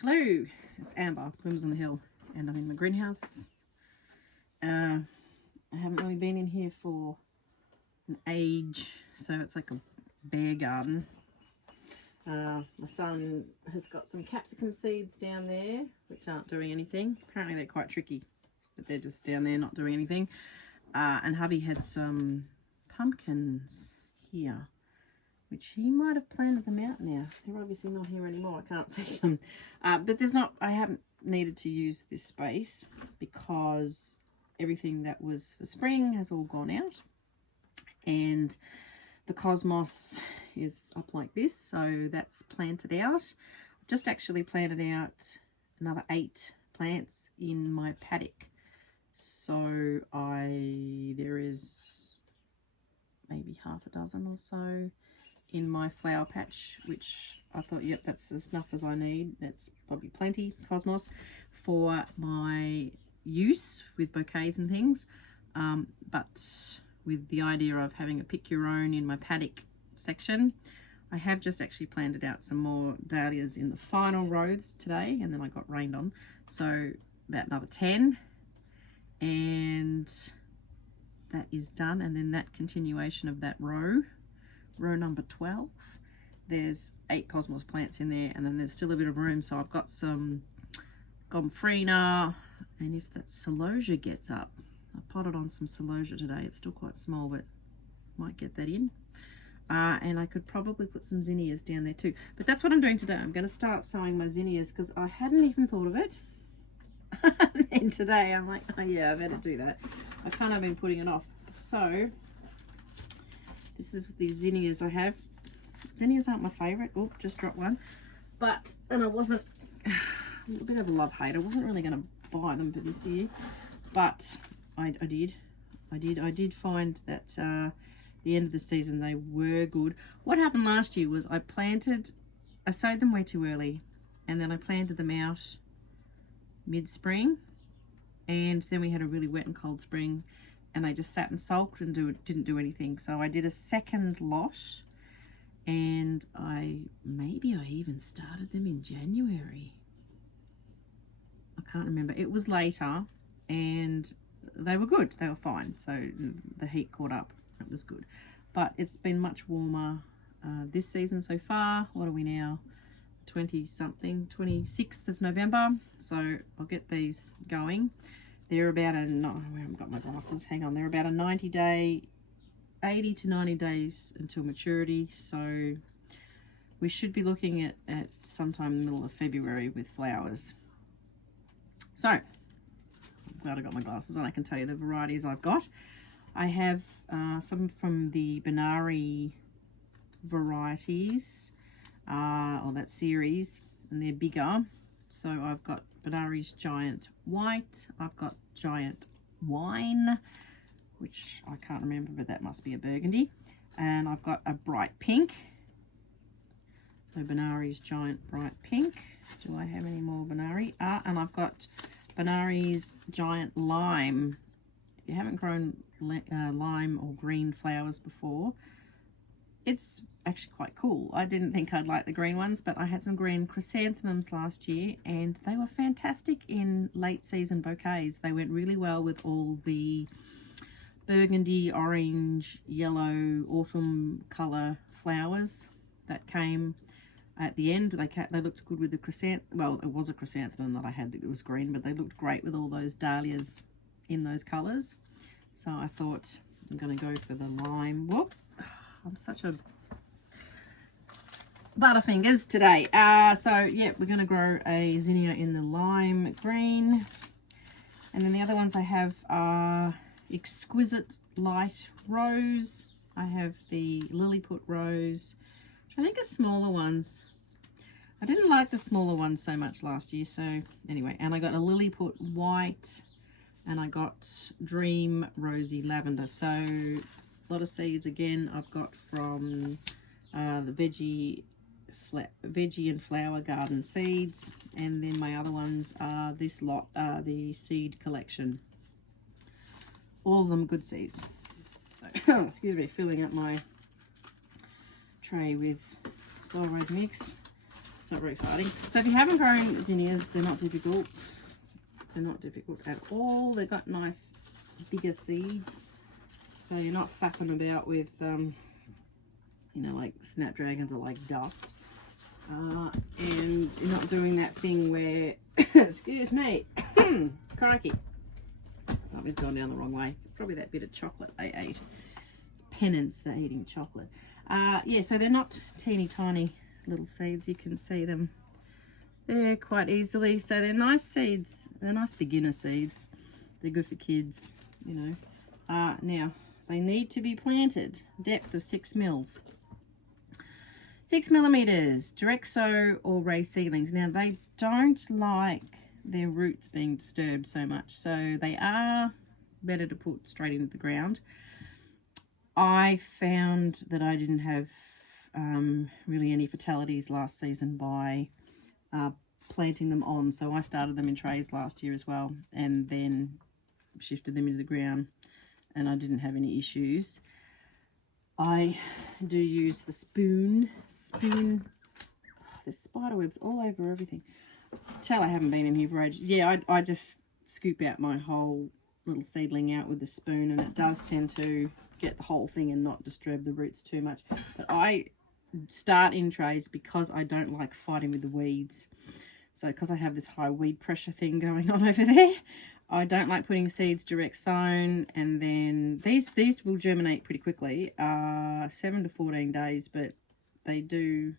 Hello, it's Amber, Blooms on the Hill, and I'm in my greenhouse. I haven't really been in here for an age, so it's like a bare garden. My son has got some capsicum seeds down there, which aren't doing anything. Apparently they're quite tricky, but they're just down there not doing anything. And hubby had some pumpkins here, which he might have planted them out now. They're obviously not here anymore. I can't see them. But I haven't needed to use this space because everything that was for spring has all gone out. And the cosmos is up like this, so that's planted out. I've just actually planted out another 8 plants in my paddock. So there is maybe half a dozen or so in my flower patch, which I thought, yep, that's enough as I need. That's probably plenty cosmos for my use with bouquets and things, but with the idea of having a pick your own in my paddock section. I have just actually planted out some more dahlias in the final rows today, and then I got rained on, so about another 10, and that is done. And then that continuation of that row number 12, there's 8 cosmos plants in there, and then there's still a bit of room, so I've got some gomphrena, and if that celosia gets up, I potted on some celosia today. It's still quite small, but might get that in. And I could probably put some zinnias down there too, but that's what I'm doing today. I'm going to start sowing my zinnias because I hadn't even thought of it. And today I'm like, oh yeah, I better do that. I've kind of been putting it off. So this is these zinnias I have. Zinnias aren't my favourite. Oh, just dropped one. And I wasn't, a bit of a love-hate. I wasn't really going to buy them for this year, but I did find that the end of the season they were good. What happened last year was I sowed them way too early, and then I planted them out mid-spring, and then we had a really wet and cold spring, and they just sat and sulked and didn't do anything. So I did a second lot, and maybe I even started them in January. I can't remember. It was later, and they were good. They were fine. So the heat caught up. It was good. But it's been much warmer this season so far. What are we now? 20-something, 26th of November. So I'll get these going. They're about I haven't got my glasses. Hang on. They're about a 90-day, 80 to 90 days until maturity. So we should be looking at sometime in the middle of February with flowers. So I'm glad I got my glasses on. I can tell you the varieties I've got. I have some from the Binari varieties, or that series, and they're bigger. So I've got Binari's Giant White, I've got Giant Wine, which I can't remember, but that must be a burgundy, and I've got a Bright Pink. So Binari's Giant Bright Pink. Do I have any more Binari? And I've got Binari's Giant Lime. If you haven't grown lime or green flowers before, it's actually quite cool. I didn't think I'd like the green ones, but I had some green chrysanthemums last year, and they were fantastic in late season bouquets. They went really well with all the burgundy, orange, yellow, autumn colour flowers that came at the end. They looked good with the chrysanthemum. Well, it was a chrysanthemum that I had that was green, but they looked great with all those dahlias in those colours. So I thought I'm going to go for the lime. Whoop! I'm such a butterfingers today. So yeah, we're going to grow a zinnia in the lime green, and then the other ones I have are Exquisite Light Rose. I have the Lilliput Rose, which I think are smaller ones. I didn't like the smaller ones so much last year, so anyway. And I got a Lilliput White, and I got Dream Rosy Lavender. So a lot of seeds again I've got from the veggie and flower garden seeds, and then my other ones are this lot, the seed collection. All of them good seeds. So excuse me, filling up my tray with soil rose mix. It's not very exciting. So if you haven't grown zinnias, they're not difficult. They're not difficult at all. They've got nice bigger seeds. So you're not faffing about with, you know, like snapdragons or like dust. And you're not doing that thing where, excuse me, crikey, something's gone down the wrong way. Probably that bit of chocolate I ate. It's penance for eating chocolate. Yeah, so they're not teeny tiny little seeds. You can see them there quite easily. So they're nice seeds. They're nice beginner seeds. They're good for kids, you know. Now, they need to be planted. Depth of 6 mils. 6 millimeters, direct sow or raised seedlings. Now they don't like their roots being disturbed so much, so they are better to put straight into the ground. I found that I didn't have really any fatalities last season by planting them on, so I started them in trays last year as well and then shifted them into the ground, and I didn't have any issues. I do use the spoon. There's spider webs all over everything. Tell I haven't been in here for ages. Yeah, I just scoop out my whole little seedling out with the spoon, and it does tend to get the whole thing and not disturb the roots too much. But I start in trays because I don't like fighting with the weeds. So because I have this high weed pressure thing going on over there, I don't like putting seeds direct sown. And then these will germinate pretty quickly, 7 to 14 days, but they do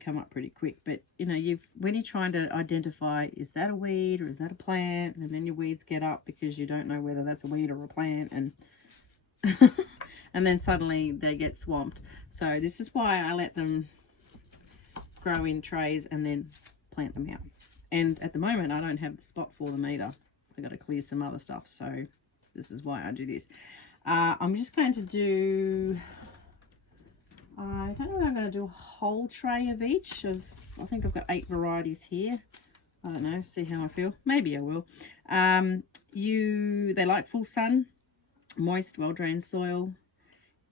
come up pretty quick. But you know, when you're trying to identify, is that a weed or is that a plant, and then your weeds get up because you don't know whether that's a weed or a plant, and and then suddenly they get swamped. So this is why I let them grow in trays and then plant them out. And at the moment I don't have the spot for them either. I got to clear some other stuff, so this is why I do this. I'm just going to do, I don't know whether I'm going to do a whole tray of each of, I think I've got 8 varieties here. I don't know, see how I feel. Maybe I will. They like full sun, moist, well-drained soil,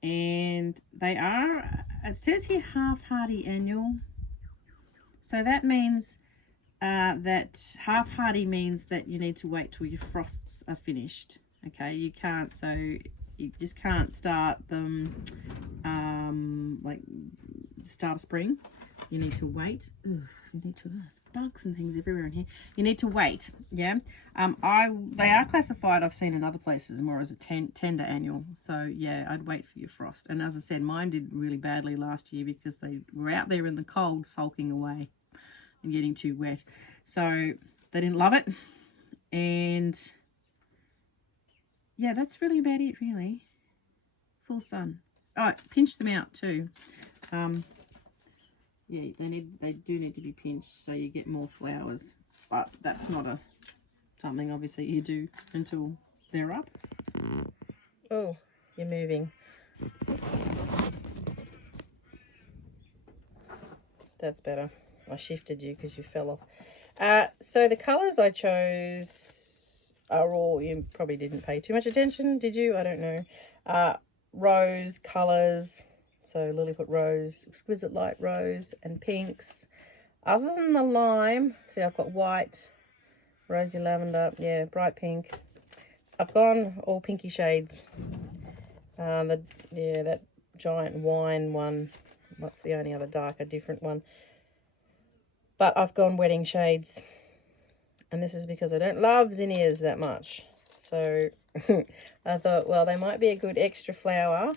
and they are, it says here, half-hardy annual. So that means that half-hardy means that you need to wait till your frosts are finished. Okay, you just can't start them like start of spring. You need to wait. Ugh, there's bugs and things everywhere in here. You need to wait. Yeah. They are classified, I've seen in other places, more as a tender annual. So yeah, I'd wait for your frost. And as I said, mine did really badly last year because they were out there in the cold sulking away and getting too wet, so they didn't love it. And yeah, that's really about it, really. Full sun. Oh, pinch them out too. Yeah, they do need to be pinched so you get more flowers, but that's not something obviously you do until they're up. Oh, you're moving. That's better. I shifted you because you fell off. So the colours I chose are all, you probably didn't pay too much attention, did you? I don't know. Rose colours, so Lilliput rose, exquisite light rose, and pinks. Other than the lime, see, I've got white, rosy lavender, yeah, bright pink. I've gone all pinky shades. That giant wine one, what's the only other darker different one? But I've gone wedding shades, and this is because I don't love zinnias that much. So I thought, well, they might be a good extra flower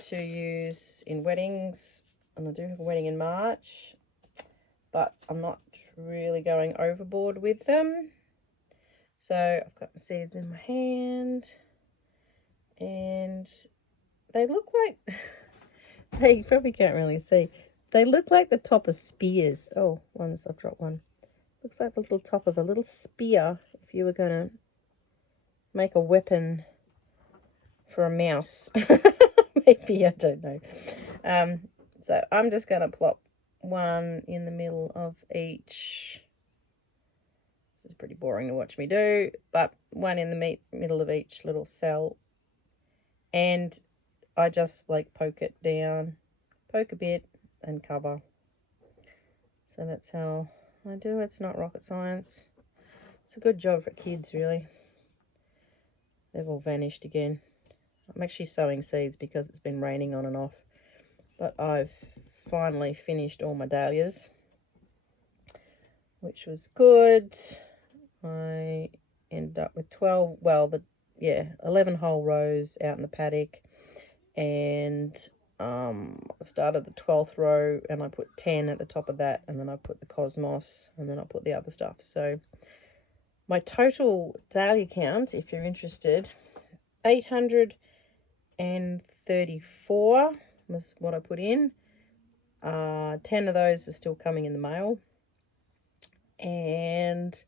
to use in weddings, and I do have a wedding in March, but I'm not really going overboard with them. So I've got the seeds in my hand, and they look like, they probably can't really see, they look like the top of spears. Oh, I've dropped one. Looks like the little top of a little spear if you were going to make a weapon for a mouse. Maybe, I don't know. So I'm just going to plop one in the middle of each. This is pretty boring to watch me do, but one in the middle of each little cell. And I just like poke it down, poke a bit and cover. So that's how I do it. It's not rocket science. It's a good job for kids, really. They've all vanished again. I'm actually sowing seeds because it's been raining on and off. But I've finally finished all my dahlias, which was good. I ended up with 12, well, 11 whole rows out in the paddock. And I started the 12th row and I put 10 at the top of that, and then I put the cosmos, and then I put the other stuff. So my total dahlia count, if you're interested, 834 was what I put in. 10 of those are still coming in the mail, and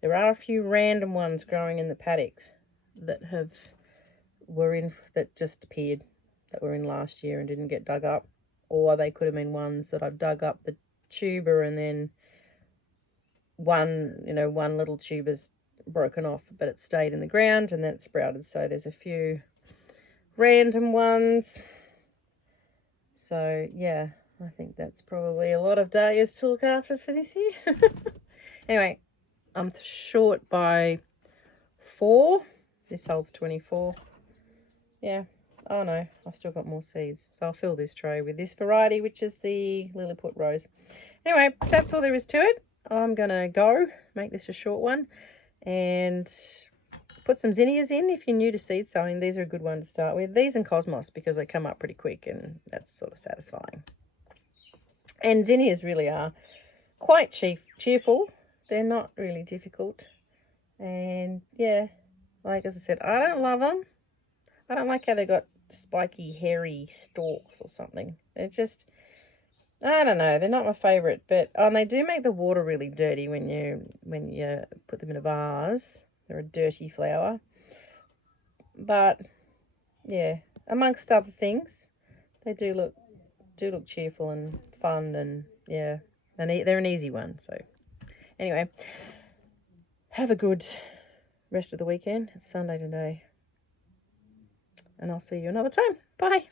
there are a few random ones growing in the paddock that just appeared, that were in last year and didn't get dug up, or they could have been ones that I've dug up the tuber and then one little tuber's broken off, but it stayed in the ground and then it sprouted. So there's a few random ones. So yeah, I think that's probably a lot of dahlias to look after for this year. Anyway, I'm short by 4. This holds 24. Yeah. Oh no, I've still got more seeds. So I'll fill this tray with this variety, which is the Lilliput Rose. Anyway, that's all there is to it. I'm going to go make this a short one and put some zinnias in. If you're new to seed sowing, these are a good one to start with. These and cosmos, because they come up pretty quick and that's sort of satisfying. And zinnias really are quite cheerful. They're not really difficult. And yeah, like as I said, I don't love them. I don't like how they got spiky, hairy stalks or something. They're just, I don't know, they're not my favourite. But they do make the water really dirty when you put them in a vase. They're a dirty flower. But yeah, amongst other things, they do look cheerful and fun, and yeah, and they're an easy one. So anyway, have a good rest of the weekend. It's Sunday today, and I'll see you another time. Bye.